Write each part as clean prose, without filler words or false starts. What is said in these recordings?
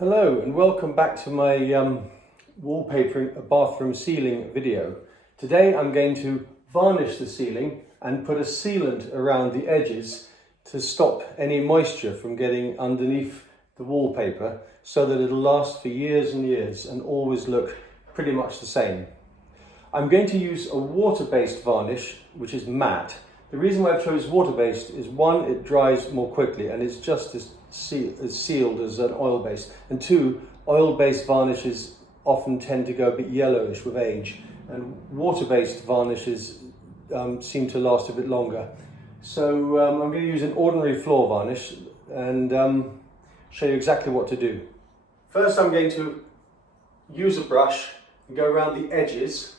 Hello and welcome back to my wallpapering a bathroom ceiling video. Today I'm going to varnish the ceiling and put a sealant around the edges to stop any moisture from getting underneath the wallpaper so that it'll last for years and years and always look pretty much the same. I'm going to use a water-based varnish which is matte. The reason why I chose water-based is one, it dries more quickly and it's just as sealed as an oil-based, and two, oil-based varnishes often tend to go a bit yellowish with age, and water-based varnishes seem to last a bit longer. So I'm going to use an ordinary floor varnish and show you exactly what to do. First I'm going to use a brush and go around the edges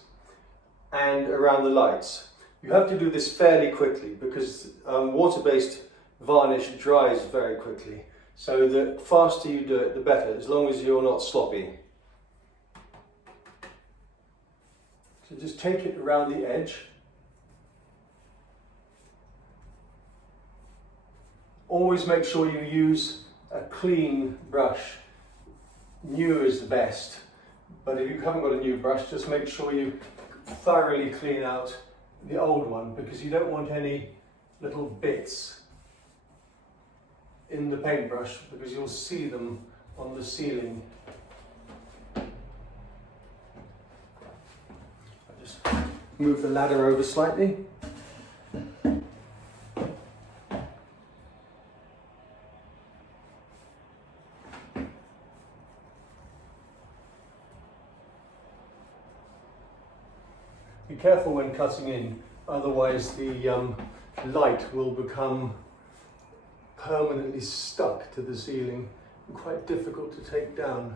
and around the lights. You have to do this fairly quickly because water-based varnish dries very quickly. So the faster you do it, the better, as long as you're not sloppy. So just take it around the edge. Always make sure you use a clean brush. New is the best, but if you haven't got a new brush, just make sure you thoroughly clean out the old one because you don't want any little bits in the paintbrush because you'll see them on the ceiling. I'll just move the ladder over slightly. Be careful when cutting in, otherwise the light will become permanently stuck to the ceiling and quite difficult to take down.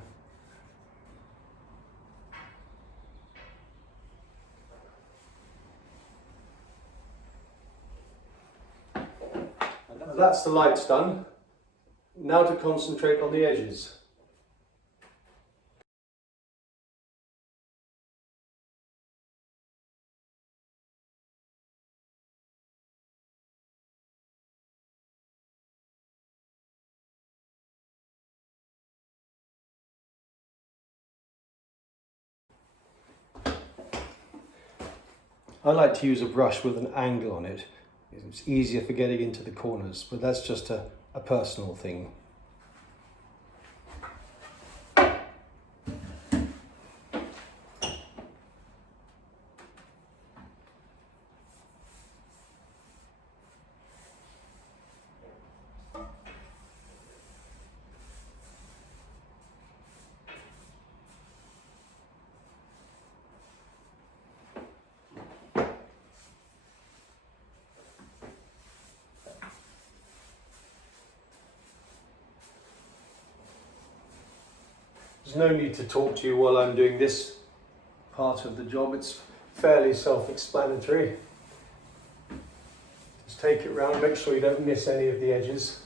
Now that's the lights done. Now to concentrate on the edges. I like to use a brush with an angle on it. It's easier for getting into the corners, but that's just a personal thing. There's no need to talk to you while I'm doing this part of the job. It's fairly self-explanatory. Just take it round, make sure you don't miss any of the edges.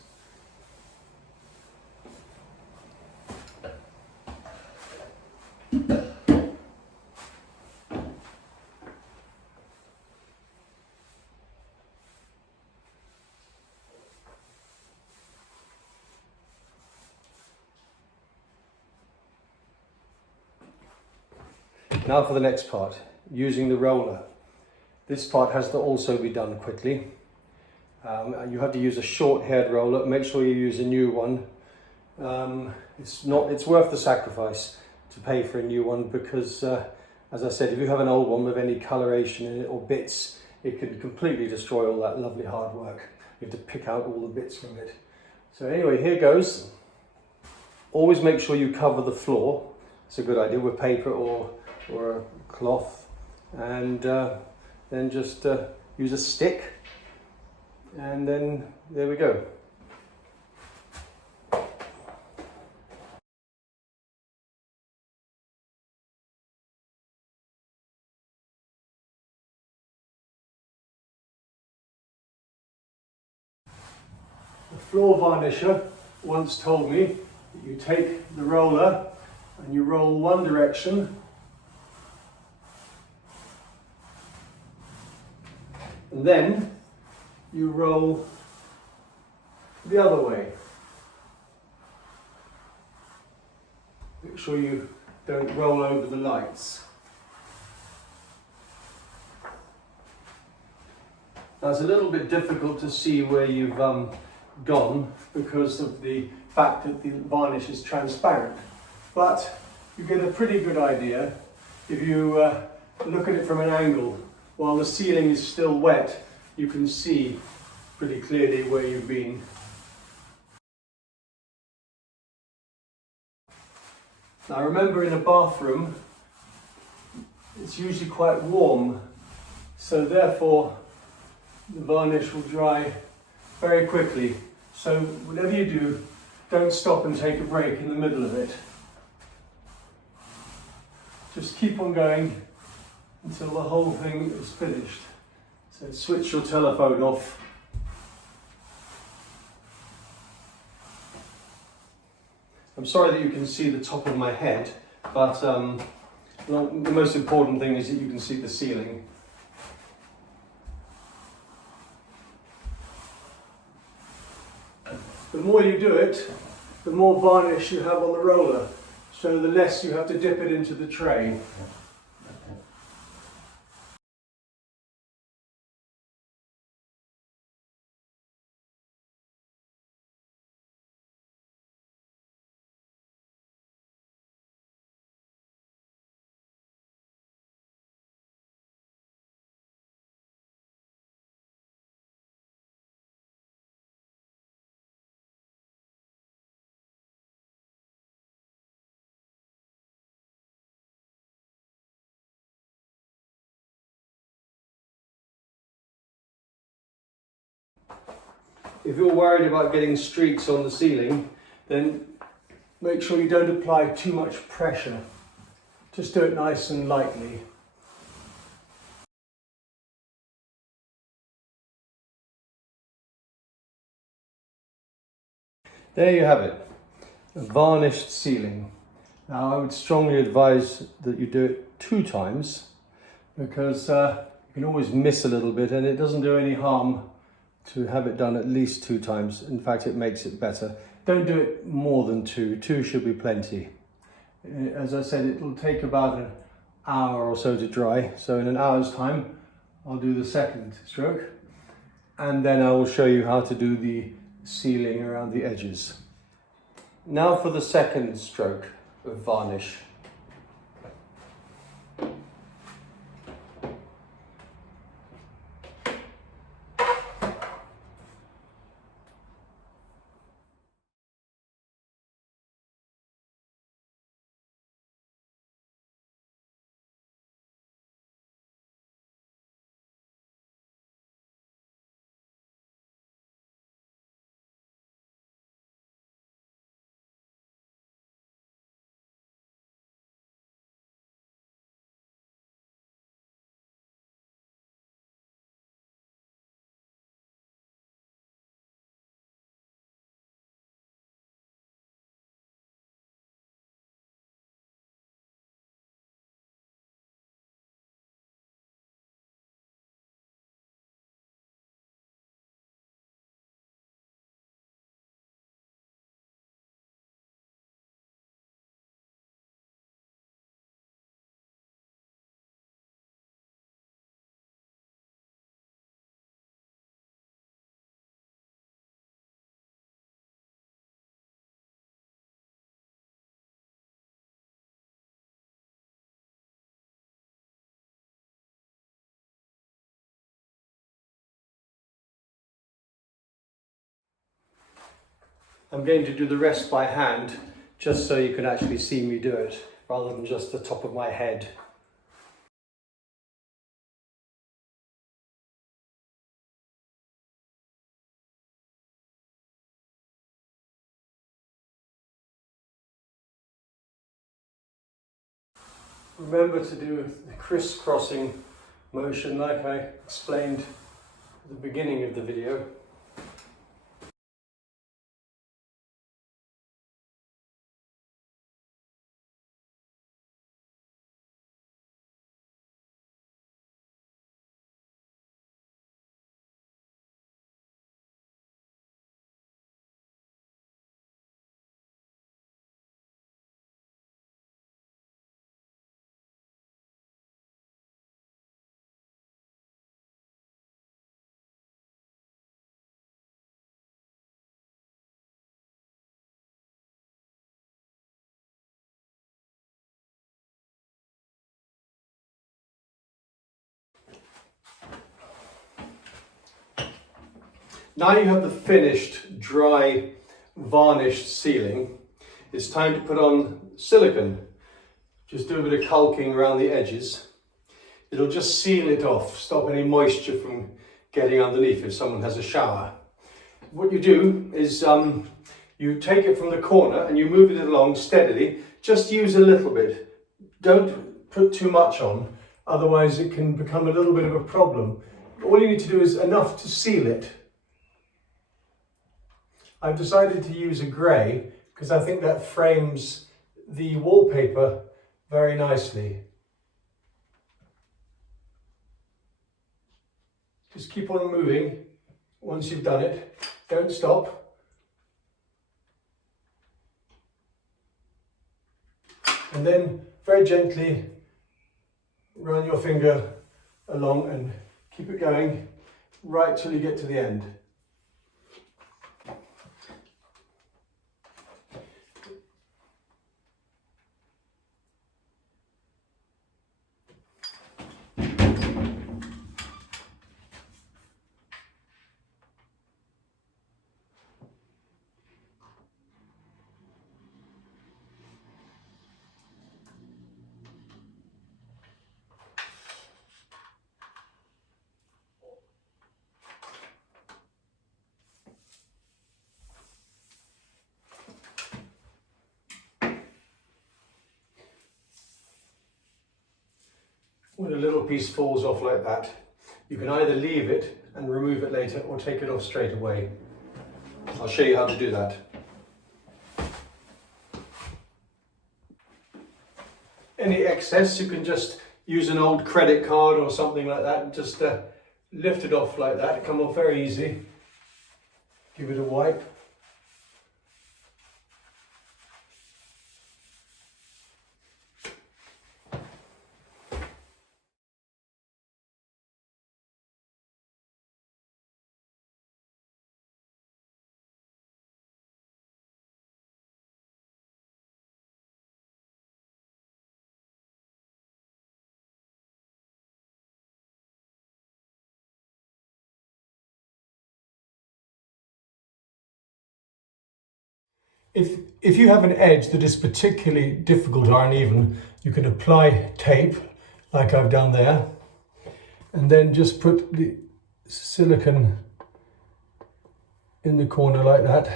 Now for the next part, using the roller. This part has to also be done quickly. You have to use a short-haired roller. Make sure you use a new one. It's worth the sacrifice to pay for a new one because, as I said, if you have an old one with any coloration in it or bits, it can completely destroy all that lovely hard work. You have to pick out all the bits from it. So anyway, here goes. Always make sure you cover the floor. It's a good idea with paper or a cloth, and then just use a stick, and then there we go. The floor varnisher once told me that you take the roller and you roll one direction and then you roll the other way. Make sure you don't roll over the lights. Now it's a little bit difficult to see where you've gone because of the fact that the varnish is transparent, but you get a pretty good idea if you look at it from an angle. While the ceiling is still wet, you can see pretty clearly where you've been. Now remember, in a bathroom it's usually quite warm, so therefore the varnish will dry very quickly. So whatever you do, don't stop and take a break in the middle of it. Just keep on going until the whole thing is finished. So switch your telephone off. I'm sorry that you can see the top of my head, but the most important thing is that you can see the ceiling. The more you do it, the more varnish you have on the roller, so the less you have to dip it into the tray. If you're worried about getting streaks on the ceiling, then make sure you don't apply too much pressure. Just do it nice and lightly. There you have it, a varnished ceiling. Now I would strongly advise that you do it 2 times, because you can always miss a little bit, and it doesn't do any harm to have it done at least 2 times. In fact, it makes it better. Don't do it more than 2. 2 should be plenty. As I said, it will take about an hour or so to dry. So in an hour's time, I'll do the second stroke, and then I will show you how to do the sealing around the edges. Now for the second stroke of varnish. I'm going to do the rest by hand, just so you can actually see me do it, rather than just the top of my head. Remember to do the crisscrossing motion like I explained at the beginning of the video. Now you have the finished, dry, varnished ceiling, it's time to put on silicone. Just do a bit of caulking around the edges. It'll just seal it off, stop any moisture from getting underneath if someone has a shower. What you do is you take it from the corner and you move it along steadily. Just use a little bit. Don't put too much on, otherwise it can become a little bit of a problem. All you need to do is enough to seal it. I've decided to use a grey because I think that frames the wallpaper very nicely. Just keep on moving once you've done it. Don't stop. And then very gently run your finger along and keep it going right till you get to the end. When a little piece falls off like that, you can either leave it and remove it later or take it off straight away. I'll show you how to do that. Any excess, you can just use an old credit card or something like that and just lift it off like that. It comes off very easy. Give it a wipe. If you have an edge that is particularly difficult or uneven, you can apply tape like I've done there, and then just put the silicone in the corner like that.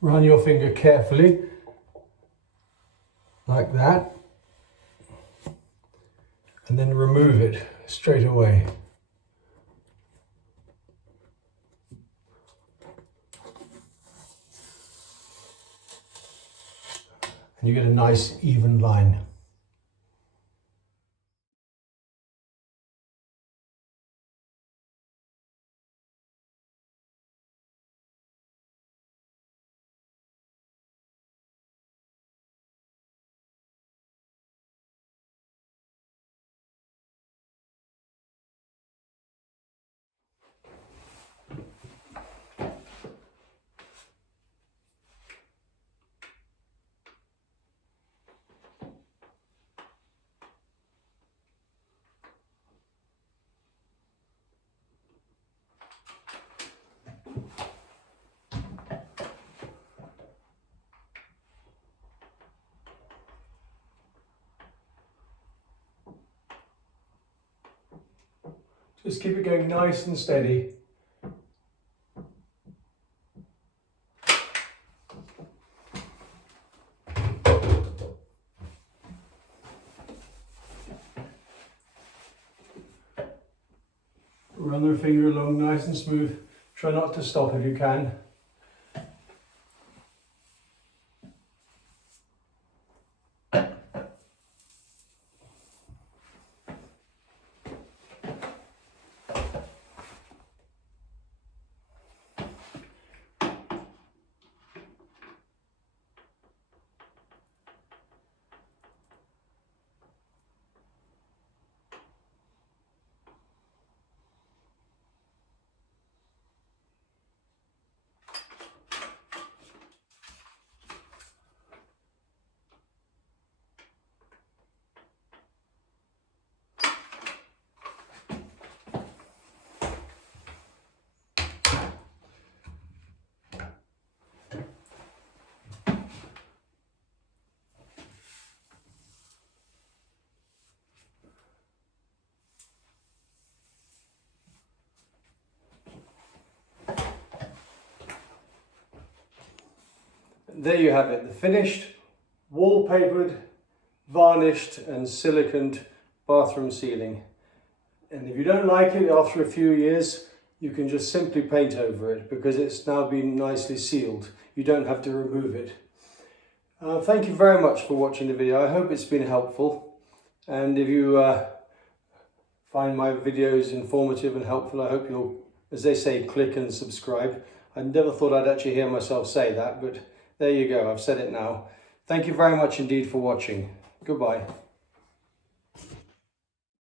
Run your finger carefully like that, and then remove it straight away. And you get a nice even line. Just keep it going nice and steady. Run the finger along nice and smooth. Try not to stop if you can. there you have it, the finished, wallpapered, varnished and siliconed bathroom ceiling. And if you don't like it after a few years, you can just simply paint over it because it's now been nicely sealed. You don't have to remove it. Thank you very much for watching the video. I hope it's been helpful. And if you find my videos informative and helpful, I hope you'll, as they say, click and subscribe. I never thought I'd actually hear myself say that, but there you go, I've said it now. Thank you very much indeed for watching. Goodbye.